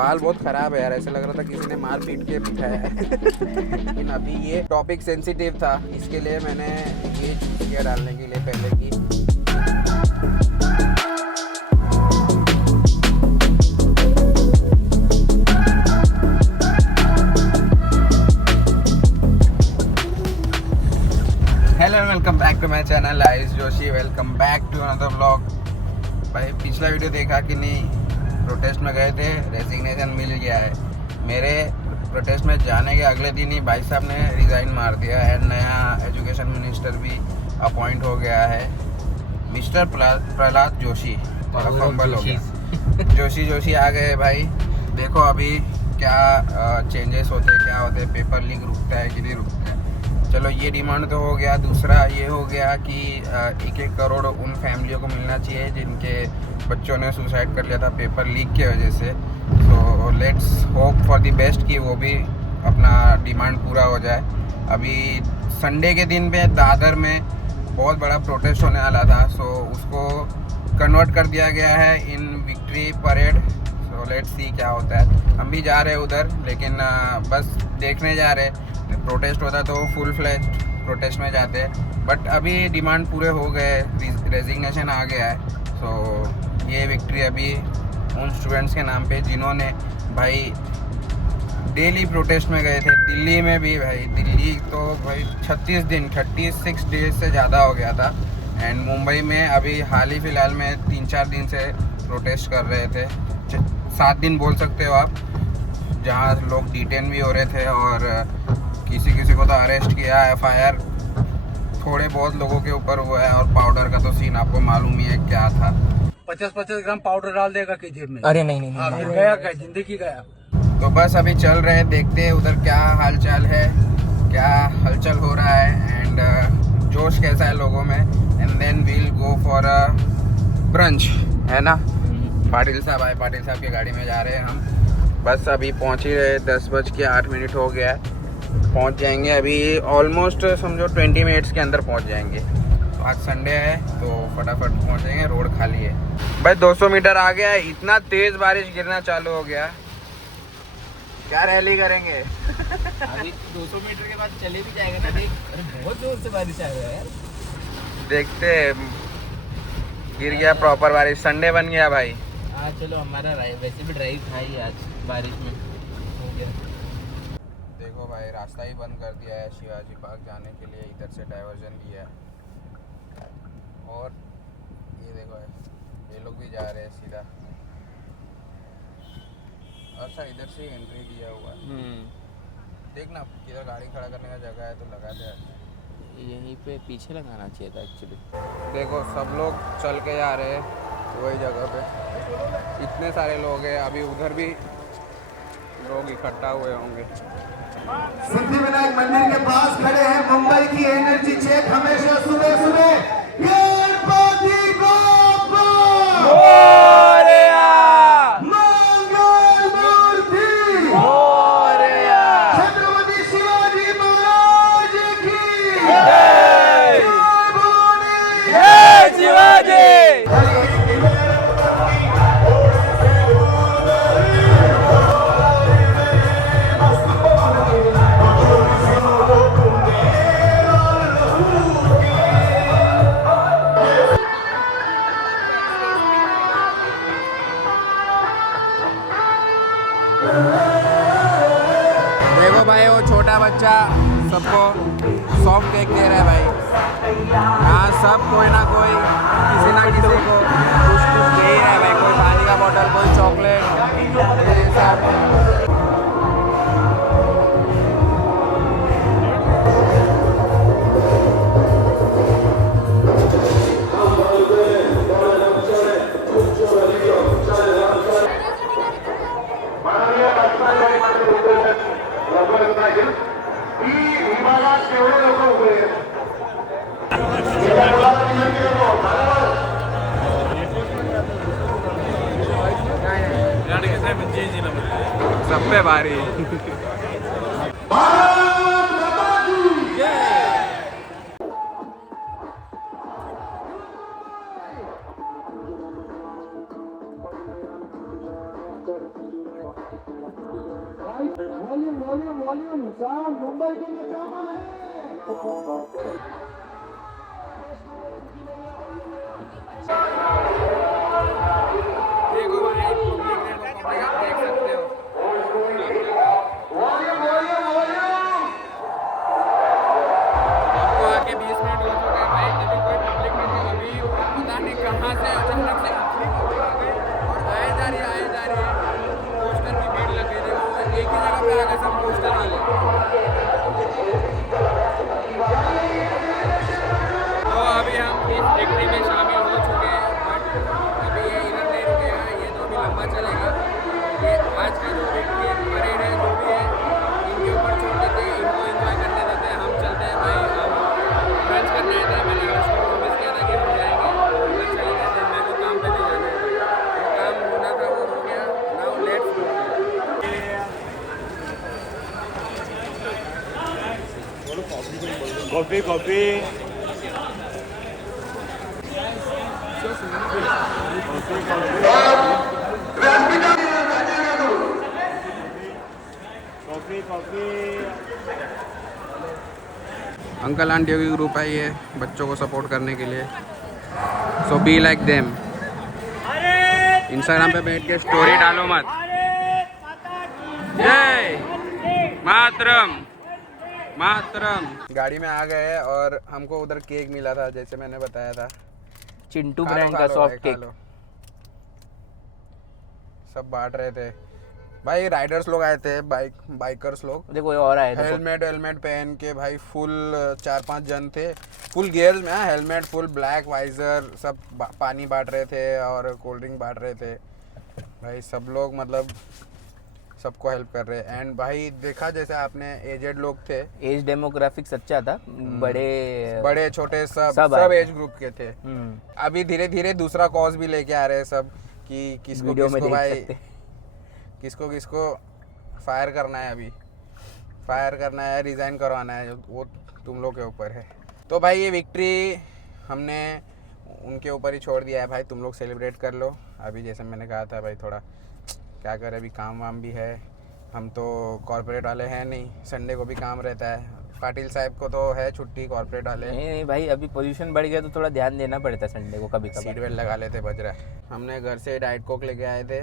बाल बहुत खराब है यार, ऐसा लग रहा था किसी ने मार पीट के बिठाया है। लेकिन अभी ये टॉपिक सेंसिटिव था, इसके लिए मैंने ये चूज किया डालने के लिए पहले की। Hello welcome back to my channel Ayush Joshi. Welcome back to another vlog. भाई पिछला वीडियो देखा कि नहीं? प्रोटेस्ट में गए थे, रेजिग्नेशन मिल गया है। मेरे प्रोटेस्ट में जाने के अगले दिन ही भाई साहब ने रिज़ाइन मार दिया एंड नया एजुकेशन मिनिस्टर भी अपॉइंट हो गया है, मिस्टर प्रहलाद जोशी। थोड़ा फंबल हो गया। जोशी आ गए भाई। देखो अभी क्या चेंजेस होते हैं, क्या होते हैं, पेपर लीक रुकता है कि नहीं रुकता है। चलो ये डिमांड तो हो गया। दूसरा ये हो गया कि 1-1 करोड़ उन फैमिलियों को मिलना चाहिए जिनके बच्चों ने सुसाइड कर लिया था पेपर लीक की वजह से। तो let's hope for the best कि वो भी अपना डिमांड पूरा हो जाए। अभी संडे के दिन पे दादर में बहुत बड़ा प्रोटेस्ट होने वाला था, सो उसको कन्वर्ट कर दिया गया है इन victory parade. So let's see क्या होता है। हम भी जा रहे हैं उधर, लेकिन बस देखने जा रहे हैं। प्रोटेस्ट होता तो फुल फ्लैज्ड प्रोटेस्ट में जाते हैं, बट अभी डिमांड पूरे हो गए, रेजिग्नेशन आ गया है। सो ये विक्ट्री अभी उन स्टूडेंट्स के नाम पे जिन्होंने भाई डेली प्रोटेस्ट में गए थे। दिल्ली में भी भाई, दिल्ली तो भाई 36 डेज से ज़्यादा हो गया था। एंड मुंबई में अभी हाल ही फ़िलहाल में 3-4 दिन से प्रोटेस्ट कर रहे थे। 7 दिन बोल सकते हो आप, जहाँ लोग डिटेन भी हो रहे थे और किसी को तो अरेस्ट किया। FIR थोड़े बहुत लोगों के ऊपर हुआ है। और पाउडर का तो सीन आपको मालूम ही है क्या था। 50-50 ग्राम पाउडर डाल देगा कि जेब में। अरे नहीं। गया क्या जिंदगी गया। तो बस अभी चल रहे हैं, देखते हैं उधर क्या हालचाल है, क्या हलचल हो रहा है एंड जोश कैसा है लोगों में। And then we'll go for a brunch, है ना। पाटिल साहब आए, पाटिल साहब की गाड़ी में जा रहे हैं हम। बस अभी पहुंच ही रहे, 10:08 हो गया है। पहुंच जाएंगे अभी, ऑलमोस्ट समझो 20 मिनट्स के अंदर पहुंच जाएंगे। तो आज संडे है तो फटाफट पहुंच जाएंगे, रोड खाली है। भाई 200 मीटर आ गया है, इतना तेज बारिश गिरना चालू हो गया। क्या रैली करेंगे? अभी 200 मीटर के बाद चले भी जाएगा ना। देख, बहुत जोर से बारिश आ रहा है यार। देखते, गिर गया प्रॉपर बारिश। संडे बन गया भाई। हाँ चलो, हमारा वैसे भी ड्राइव था ही आज, बारिश में हो गया। देखो भाई, रास्ता ही बंद कर दिया है शिवाजी पार्क जाने के लिए, इधर से डाइवर्जन दिया है। और ये देखो ये लोग भी जा रहे हैं सीधा। अच्छा इधर से एंट्री दिया हुआ है। देखना किधर गाड़ी खड़ा करने का जगह है तो लगा दे। यहीं पे पीछे लगाना चाहिए था एक्चुअली। देखो सब लोग चल के जा रहे हैं वही जगह पे। इतने सारे लोग हैं, अभी उधर भी लोग इकट्ठा हुए होंगे। सिद्धिविनायक मंदिर के पास खड़े हैं। मुंबई की एनर्जी चेक हमेशा सुबह सुबह गणपति बाप्पा मंगल मूर्ति छत्रपति शिवाजी महाराज की जय बोले जय शिवाजी। देखो भाई वो छोटा बच्चा सबको सॉफ्ट केक दे रहा है भाई। यहाँ सब कोई ना कोई किसी ना किसी को कुछ दे ही रहा है भाई। कोई पानी का बोतल, कोई चॉकलेट, ये सब। सब पे भारी। वॉल्यूम साउंड मुंबई के लिए काम है। देखो भाई पब्लिक आप देख सकते हो। आपको आके 20 मिनट हो चुके हैं भाई, अभी कोई पब्लिक नहीं थी। अभी पता नहीं कहाँ से अचानक से इतनी पब्लिक आ गई और आए जा रही है। पोस्टर की भीड़ लग गई थी, वो एक ही जगह पे आ गए सब पोस्टर वाले। तो अभी हम इस फैक्ट्री में शामिल हो चुके हैं, बट अभी ये इधर नहीं रुकेगा, ये तो अभी लंबा चलेगा। ये आज का जो फैक्ट्री परेड है जो भी है इनके ऊपर छोड़ देते हैं, इनको एंजॉय करने देते हैं। हम चलते हैं भाई, हम लंच करने आए थे। मैंने लंच को प्रॉमिस किया था कि हम जाएंगे, उधर चले गए थे। मेरे को काम पे भी जाना है, जो काम होना था वो हो गया। Now let's go. Coffee uncle आंटियों की ग्रुप है ये, बच्चों को सपोर्ट करने के लिए। सो बी लाइक देम। इंस्टाग्राम पे बैठ के स्टोरी डालो मत। जय मातरम मातरम। गाड़ी में आ गए और हमको उधर केक मिला था, जैसे मैंने बताया था, चिंटू खा लो, ब्रांड खा का लो सॉफ्ट भाई, केक। खा लो। सब बांट रहे थे भाई। राइडर्स लोग आए थे, बाइकर्स लोग। देखो ये और आए थे। हेलमेट पहन के भाई, फुल 4-5 जन थे, फुल गियर्स में। हेलमेट फुल, ब्लैक वाइजर, सब पानी बांट रहे थे और कोल्ड ड्रिंक बांट रहे थे भाई। सब लोग मतलब सबको हेल्प कर रहे। एंड भाई देखा जैसे आपने, एजेड लोग थे, एज डेमोग्राफिक अच्छा था, बड़े छोटे सब आए एज ग्रुप के थे। अभी धीरे धीरे दूसरा कॉज भी लेके आ रहे हैं सब, कि किसको फायर करना है। अभी फायर करना है, रिज़ाइन करवाना है, वो तुम लोग के ऊपर है। तो भाई ये विक्ट्री हमने उनके ऊपर ही छोड़ दिया है भाई। तुम लोग सेलिब्रेट कर लो। अभी जैसे मैंने कहा था भाई, थोड़ा क्या करें, अभी काम वाम भी है। हम तो कॉर्पोरेट वाले हैं नहीं, संडे को भी काम रहता है। पाटिल साहब को तो है छुट्टी, कॉर्पोरेट वाले। नहीं भाई, अभी पोल्यूशन बढ़ गया तो थोड़ा ध्यान देना पड़ता है संडे को कभी सीट कभी। बेल्ट लगा लेते, बज रहा है। हमने घर से डाइट कोक लेके आए थे,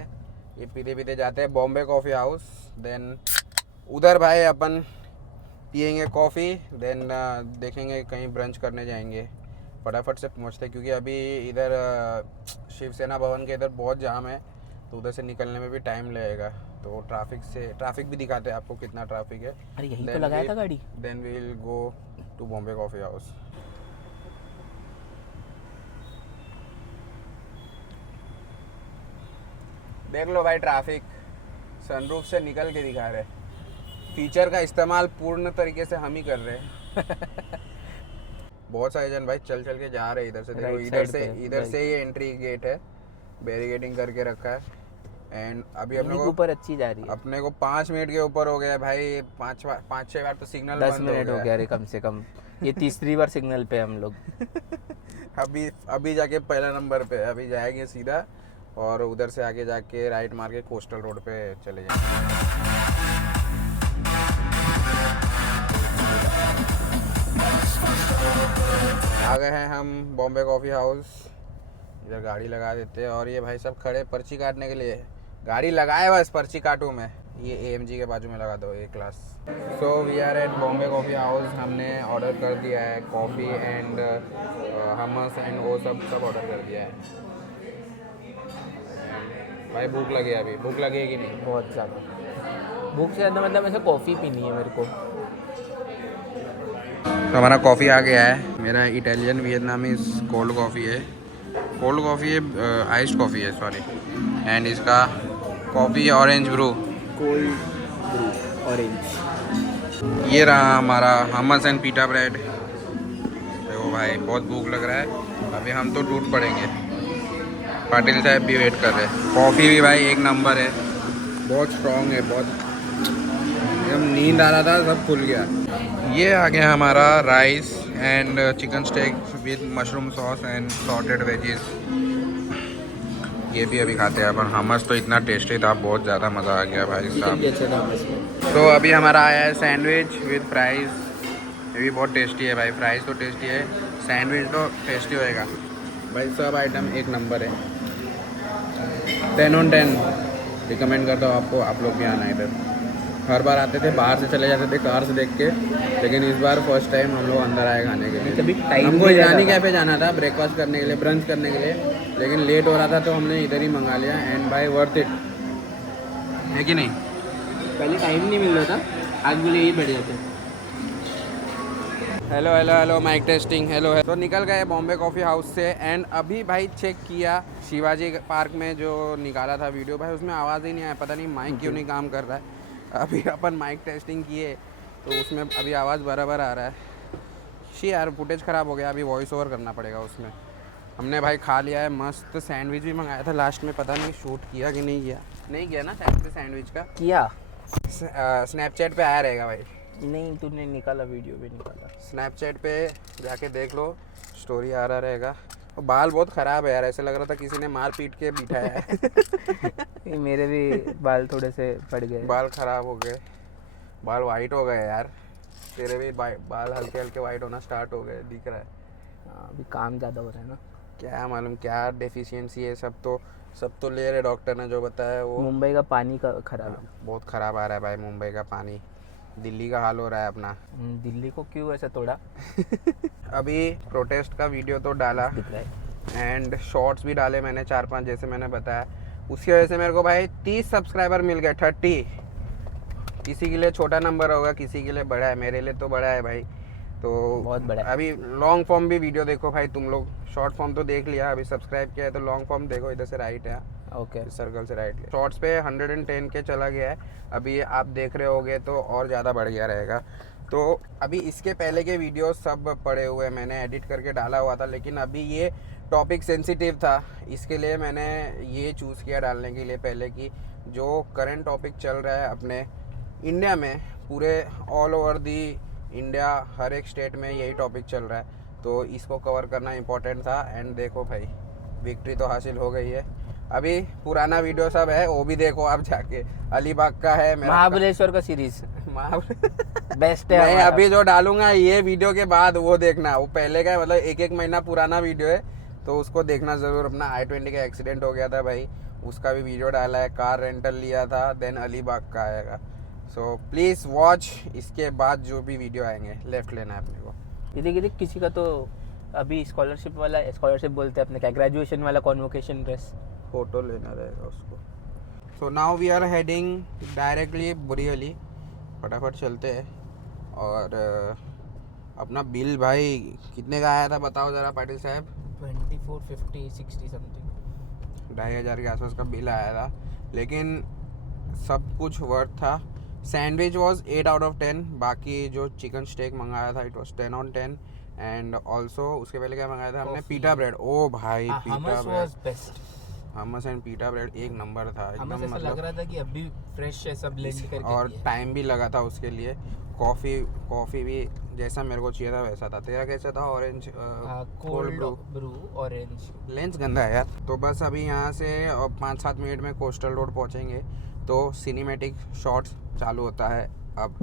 ये पीते पीते जाते हैं बॉम्बे कॉफ़ी हाउस। देन उधर भाई अपन पियेंगे कॉफ़ी, देन देखेंगे कहीं ब्रंच करने जाएंगे। फटाफट से पहुंचते, क्योंकि अभी इधर शिवसेना भवन के इधर बहुत जाम है, तो उधर से निकलने में भी टाइम लगेगा। तो ट्रैफिक भी दिखाते हैं आपको कितना ट्रैफिक है। अरे यही तो लगाया था गाड़ी। Then we will go to Bombay Coffee House. देख लो भाई, ट्रैफिक सनरूफ से निकल के दिखा रहे। फीचर का इस्तेमाल पूर्ण तरीके से हम ही कर रहे हैं। बहुत सारे जन भाई चल के जा रहे हैं इधर से। देखो इधर से ये एंट्री गेट है, बैरिकेडिंग करके रखा है। एंड अभी अपने को ऊपर अच्छी जा रही है। अपने को 5 मिनट के ऊपर हो गया भाई। 5-6 बार तो सिग्नल 10 मिनट हो गया रे कम से कम। ये तीसरी बार सिग्नल पे हम लोग। अभी जाके पहला नंबर पे अभी जाएंगे सीधा, और उधर से आगे जाके राइट मार के कोस्टल रोड पे चले जाएंगे। आ गए हैं हम बॉम्बे कॉफ़ी हाउस। इधर गाड़ी लगा देते हैं, और ये भाई सब खड़े पर्ची काटने के लिए। गाड़ी लगाए बस पर्ची काटूँ मैं। ये AMG के बाजू में लगा दो, A class. So we are at Bombay Coffee House. हमने ऑर्डर कर दिया है कॉफ़ी एंड हमस एंड वो सब ऑर्डर कर दिया है भाई। भूख लगी अभी, भूख लगेगी नहीं? बहुत ज़्यादा भूख से ज़्यादा मतलब ऐसे कॉफ़ी पीनी है मेरे को। तो हमारा कॉफ़ी आ गया है। मेरा इटालियन वियतनामीज कोल्ड कॉफ़ी है, आइस्ड कॉफ़ी है सॉरी। एंड इसका coffee orange brew, cold brew orange. ये रहा हमारा हमस एंड पीटा ब्रेड। देखो भाई बहुत भूख लग रहा है, अभी हम तो टूट पड़ेंगे। पाटिल साहब भी वेट कर रहे हैं। कॉफ़ी भी भाई एक नंबर है, बहुत स्ट्रॉन्ग है, बहुत एकदम नींद आ रहा था, सब खुल गया। ये आ गया हमारा rice and chicken steak with mushroom sauce and sauteed veggies. ये भी अभी खाते हैं अपन। हमस तो इतना टेस्टी था, बहुत ज़्यादा मज़ा आ गया भाई साहब। अच्छा था इसमें। तो अभी हमारा आया है सैंडविच विद फ्राइज़। ये भी बहुत टेस्टी है भाई, फ्राइज़ तो टेस्टी है, सैंडविच तो टेस्टी होएगा भाई। सब आइटम एक नंबर है, 10 on 10 रिकमेंड करता हूँ आपको। आप लोग भी आना इधर। हर बार आते थे, बाहर से चले जाते थे कार से देख के, लेकिन इस बार फर्स्ट टाइम हम लोग अंदर आए खाने के लिए। कभी टाइम हमको ईरानी कैफ़े जाना था ब्रेकफास्ट करने के लिए, ब्रंच करने के लिए, लेकिन लेट हो रहा था तो हमने इधर ही मंगा लिया। एंड बाय वर्थ इट है कि नहीं? पहले टाइम नहीं मिल रहा था, आज बोले यही बढ़िया थे। Hello hello hello, mic testing. Hello है तो निकल गए बॉम्बे कॉफ़ी हाउस से। एंड अभी भाई चेक किया शिवाजी पार्क में जो निकाला था वीडियो भाई, उसमें आवाज़ ही नहीं आया। पता नहीं माइक क्यों नहीं काम कर रहा है। अभी अपन माइक टेस्टिंग किए तो उसमें अभी आवाज़ बराबर आ रहा है। शी यार फुटेज ख़राब हो गया, अभी वॉइस ओवर करना पड़ेगा उसमें। हमने भाई खा लिया है, मस्त सैंडविच भी मंगाया था लास्ट में, पता नहीं शूट किया कि नहीं किया। नहीं किया ना सैंडविच का? किया। स्नैपचैट पे आया रहेगा भाई। नहीं, तूने निकाला, वीडियो भी निकाला। स्नैपचैट पे जाके देख लो, स्टोरी आ रहा रहेगा। और बाल बहुत ख़राब है यार, ऐसे लग रहा था किसी ने मार पीट के बिठाया है। मेरे भी बाल थोड़े से पड़ गए, बाल ख़राब हो गए, बाल वाइट हो गए यार। तेरे भी बाल हल्के हल्के वाइट होना स्टार्ट हो गए, दिख रहा है। अभी काम ज़्यादा हो रहा है ना। क्या मालूम क्या डेफिशिएंसी है। सब तो ले रहे, डॉक्टर ने जो बताया वो। मुंबई का पानी का खराब है। बहुत ख़राब आ रहा है भाई मुंबई का पानी। दिल्ली का हाल हो रहा है अपना। दिल्ली को क्यों ऐसा तोड़ा? अभी प्रोटेस्ट का वीडियो तो डाला दिख रहा है। एंड शॉर्ट्स भी डाले मैंने 4-5, जैसे मैंने बताया। उसकी वजह से मेरे को भाई 30 सब्सक्राइबर मिल गए, 30। किसी के लिए छोटा नंबर होगा, किसी के लिए बड़ा है, मेरे लिए तो बड़ा है भाई। तो बहुत बड़ा है। अभी लॉन्ग फॉर्म भी वीडियो देखो भाई तुम लोग। शॉर्ट फॉर्म तो देख लिया, अभी सब्सक्राइब किया है तो लॉन्ग फॉर्म देखो। इधर से राइट है, ओके, सर्कल से राइट। शॉर्ट्स पे 110 के चला गया है, अभी आप देख रहे होगे तो और ज़्यादा बढ़ गया रहेगा। तो अभी इसके पहले के वीडियो सब पड़े हुए मैंने एडिट करके डाला हुआ था, लेकिन अभी ये टॉपिक सेंसिटिव था, इसके लिए मैंने ये चूज़ किया डालने के लिए पहले कि जो करंट टॉपिक चल रहा है अपने इंडिया में, पूरे ऑल ओवर दी इंडिया, हर एक स्टेट में यही टॉपिक चल रहा है, तो इसको कवर करना इम्पोर्टेंट था। एंड देखो भाई, विक्ट्री तो हासिल हो गई है। अभी पुराना वीडियो सब है, वो भी देखो आप जाके। अलीबाग का है मेरा, महाबलेश्वर का सीरीज बेस्ट है। मैं अभी जो डालूंगा ये वीडियो के बाद वो देखना, वो पहले का है, मतलब 1-1 महीना पुराना वीडियो है, तो उसको देखना ज़रूर। अपना I-20 का एक्सीडेंट हो गया था भाई, उसका भी वीडियो डाला है। कार रेंटल लिया था, देन अलीबाग का आएगा। So please watch. इसके बाद जो भी वीडियो आएंगे लेफ्ट लेना है अपने को। यदि किसी का तो अभी स्कॉलरशिप वाला, स्कॉलरशिप बोलते हैं अपने क्या, ग्रेजुएशन वाला कॉन्वोकेशन ड्रेस, फोटो लेना रहेगा उसको। So now we are heading directly Borivali. फटाफट चलते हैं। और अपना बिल भाई कितने का आया था बताओ ज़रा पाटिल साहब? 2450-60 समथिंग, 2500 के आसपास का बिल आया था, लेकिन सब कुछ वर्थ था। Sandwich was 8 out of 10। बाकी जो चिकन स्टेक मंगाया था it was 10 on 10। And also उसके पहले क्या मंगाया था हमने? पीटा ब्रेड। ओ भाई pita bread, hummus and pita bread एक नंबर था एकदम। ऐसा लग रहा था कि अभी फ्रेश है, सब ब्लेंड करके और किया है। टाइम भी लगा था उसके लिए। कॉफ़ी भी जैसा मेरे को चाहिए था वैसा था। तेरा कैसा था? Orange cold brew orange. Lens गंदा है यार। तो बस अभी यहाँ से 5-7 मिनट में कोस्टल रोड पहुँचेंगे, तो सिनेमैटिक शॉट्स चालू होता है अब।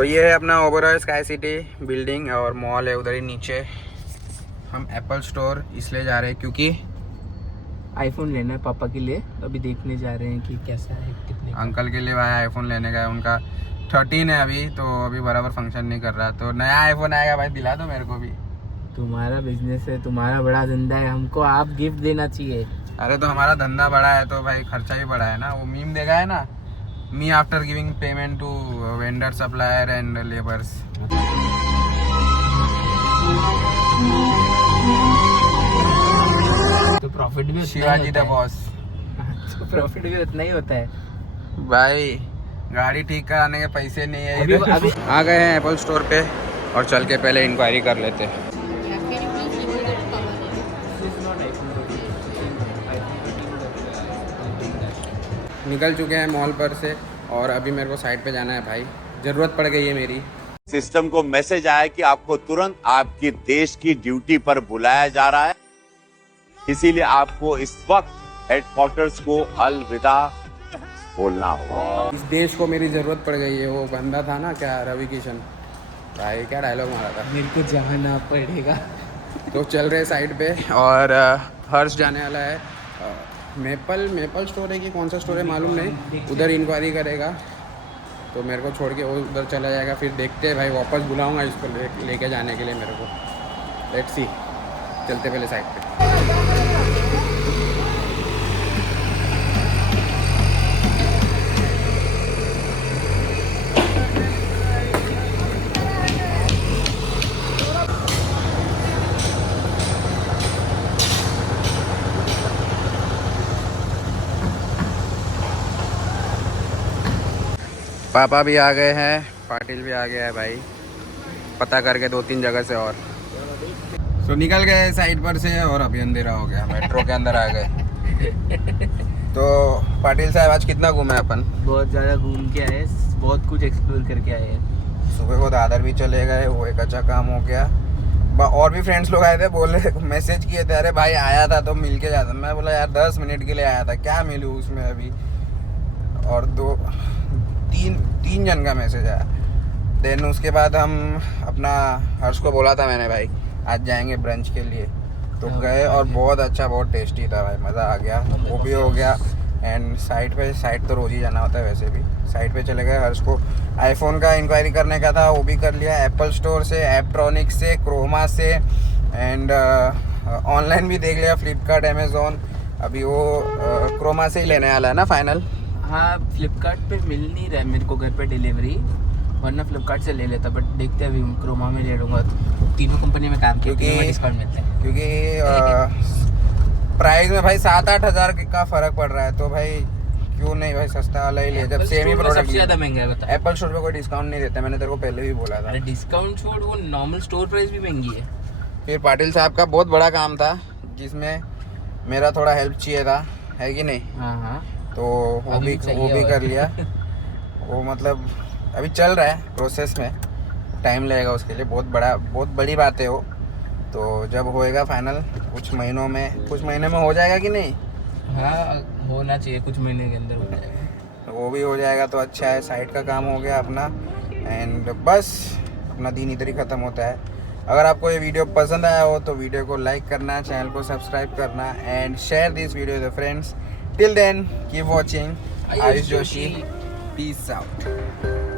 तो ये है अपना ओबेरॉय स्काई सिटी बिल्डिंग और मॉल है उधर ही नीचे। हम एप्पल स्टोर इसलिए जा रहे हैं क्योंकि आईफोन लेना है पापा के लिए, अभी देखने जा रहे हैं कि कैसा है, कितने का। अंकल के लिए भाई आईफोन लेने का है, उनका 13 है अभी, तो अभी बराबर फंक्शन नहीं कर रहा, तो नया आईफोन आएगा भाई, दिला दो मेरे को भी। तुम्हारा बिजनेस है, तुम्हारा बड़ा धंधा है, हमको आप गिफ्ट देना चाहिए। अरे तो हमारा धंधा बड़ा है तो भाई खर्चा भी बड़ा है ना। वो मीम देखा है ना, me after giving payment to vendor supplier and labours. तो प्रॉफिट भी शिवाजी द बॉस। तो प्रॉफिट भी उतना ही होता है भाई, गाड़ी ठीक कराने के पैसे नहीं है अभी इधर। अभी आ गए हैं एप्पल स्टोर पे और चल के पहले इंक्वायरी कर लेते हैं। निकल चुके हैं मॉल पर से और अभी मेरे को साइड पे जाना है भाई, ज़रूरत पड़ गई है मेरी। सिस्टम को मैसेज आया कि आपको तुरंत आपके देश की ड्यूटी पर बुलाया जा रहा है, इसीलिए आपको इस वक्त हेडक्वार्टर्स को अलविदा बोलना होगा। इस देश को मेरी ज़रूरत पड़ गई है। वो बंदा था ना क्या, रवि किशन भाई, क्या डायलॉग मारा था, मेरे को जाना पड़ेगा। तो चल रहे साइड पे और हर्ष जाने वाला है मेपल स्टोर है कि कौन सा स्टोर है मालूम नहीं, उधर इंक्वायरी करेगा, तो मेरे को छोड़ के वो उधर चला जाएगा। फिर देखते हैं भाई, वापस बुलाऊंगा इसको लेके जाने के लिए मेरे को। लेट्स सी, चलते पहले साइड पे। पापा भी आ गए हैं, पाटिल भी आ गया है भाई, पता करके 2-3 जगह से। और तो निकल गए साइड पर से और अभी अंधेरा हो गया, मेट्रो के अंदर आ गए। तो पाटिल साहब आज कितना घूमे अपन? बहुत ज़्यादा घूम के आए, बहुत कुछ एक्सप्लोर करके आए हैं। सुबह को दादर भी चले गए, वो एक अच्छा काम हो गया। और भी फ्रेंड्स लोग आए थे, बोल रहे मैसेज किए थे, अरे भाई आया था तो मिल के जाता। मैं बोला यार 10 मिनट के लिए आया था, क्या मिलूँ उसमें अभी। और 3 जन का मैसेज आया। देन उसके बाद हम अपना हर्ष को बोला था मैंने, भाई आज जाएंगे ब्रंच के लिए, तो गए और बहुत अच्छा, बहुत टेस्टी था भाई, मज़ा आ गया, वो भी हो गया। एंड साइड तो रोज़ ही जाना होता है, वैसे भी साइड पे चले गए। हर्ष को आईफोन का इंक्वायरी करने का था, वो भी कर लिया, एप्पल स्टोर से, एप्ट्रॉनिक्स से, क्रोमा से, एंड ऑनलाइन भी देख लिया, फ्लिपकार्ट, अमेज़ोन। अभी वो क्रोमा से ही लेने वाला है ना फाइनल। हाँ, फ्लिपकार्ट पे मिल नहीं रहा है मेरे को घर पे डिलीवरी, वरना फ्लिपकार्ट से ले लेता, बट देखते हैं अभी क्रोमा में ले लूँगा। तीनों कंपनी में काम किया, तीनों में डिस्काउंट मिलता है। क्योंकि प्राइस में भाई 7-8 हज़ार का फ़र्क पड़ रहा है, तो भाई क्यों नहीं भाई सस्ता वाला ही ले, जब सेम ही प्रोडक्ट। सबसे ज़्यादा महंगा है बता। एप्पल स्टोर पे कोई डिस्काउंट नहीं देता, मैंने तेरे को पहले भी बोला था। अरे डिस्काउंट छोड़, वो नॉर्मल स्टोर प्राइस भी महंगी है। फिर पाटिल साहब का बहुत बड़ा काम था जिसमें मेरा थोड़ा हेल्प चाहिए था, है कि नहीं? हाँ, तो वो भी कर लिया। वो मतलब अभी चल रहा है प्रोसेस में, टाइम लगेगा उसके लिए, बहुत बड़ी बात है वो। तो जब होएगा फाइनल कुछ महीने में हो जाएगा कि नहीं? हाँ, होना चाहिए, कुछ महीने के अंदर हो जाएगा। वो भी हो जाएगा तो अच्छा है, साइड का काम हो गया अपना। एंड बस अपना दिन इधर ही ख़त्म होता है। अगर आपको ये वीडियो पसंद आया हो तो वीडियो को लाइक करना, चैनल को सब्सक्राइब करना and share this video with friends. Till then keep watching Ayush Joshi, peace out.